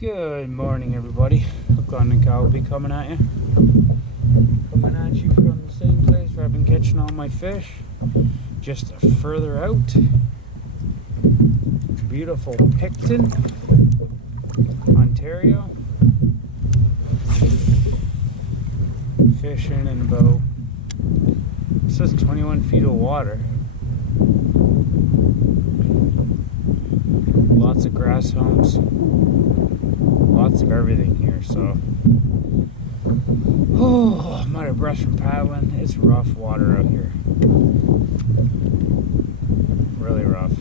Good morning, everybody. Hook on and Kayak will be coming at you. Coming at you from the same place where I've been catching all my fish, just further out. Beautiful Picton, Ontario. Fishing in about, it says 21 feet of water. Lots of grass homes, lots of everything here, so I'm out of breath from paddling. It's rough water out here, really rough.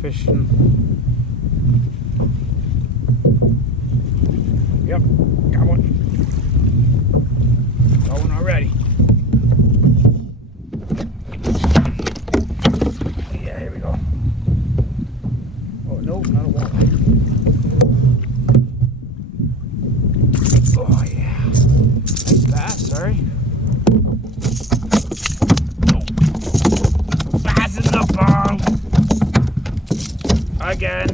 Fishing. Yep, got one. Got one already. Yeah, here we go. Oh, no, not a walleye. Oh, yeah. Nice bass, sorry. Oh. Bass in the pond. Again.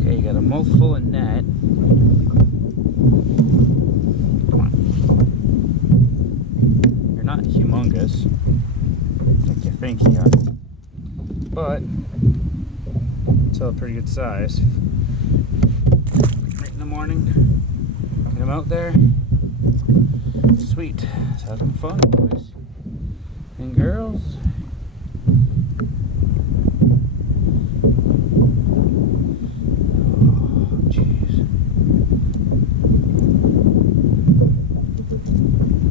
Okay, you got a mouthful of net. Come on. You're not humongous like you think you are, but still a pretty good size. Right in the morning, get them out there. Sweet. Let's have some fun, boys and girls.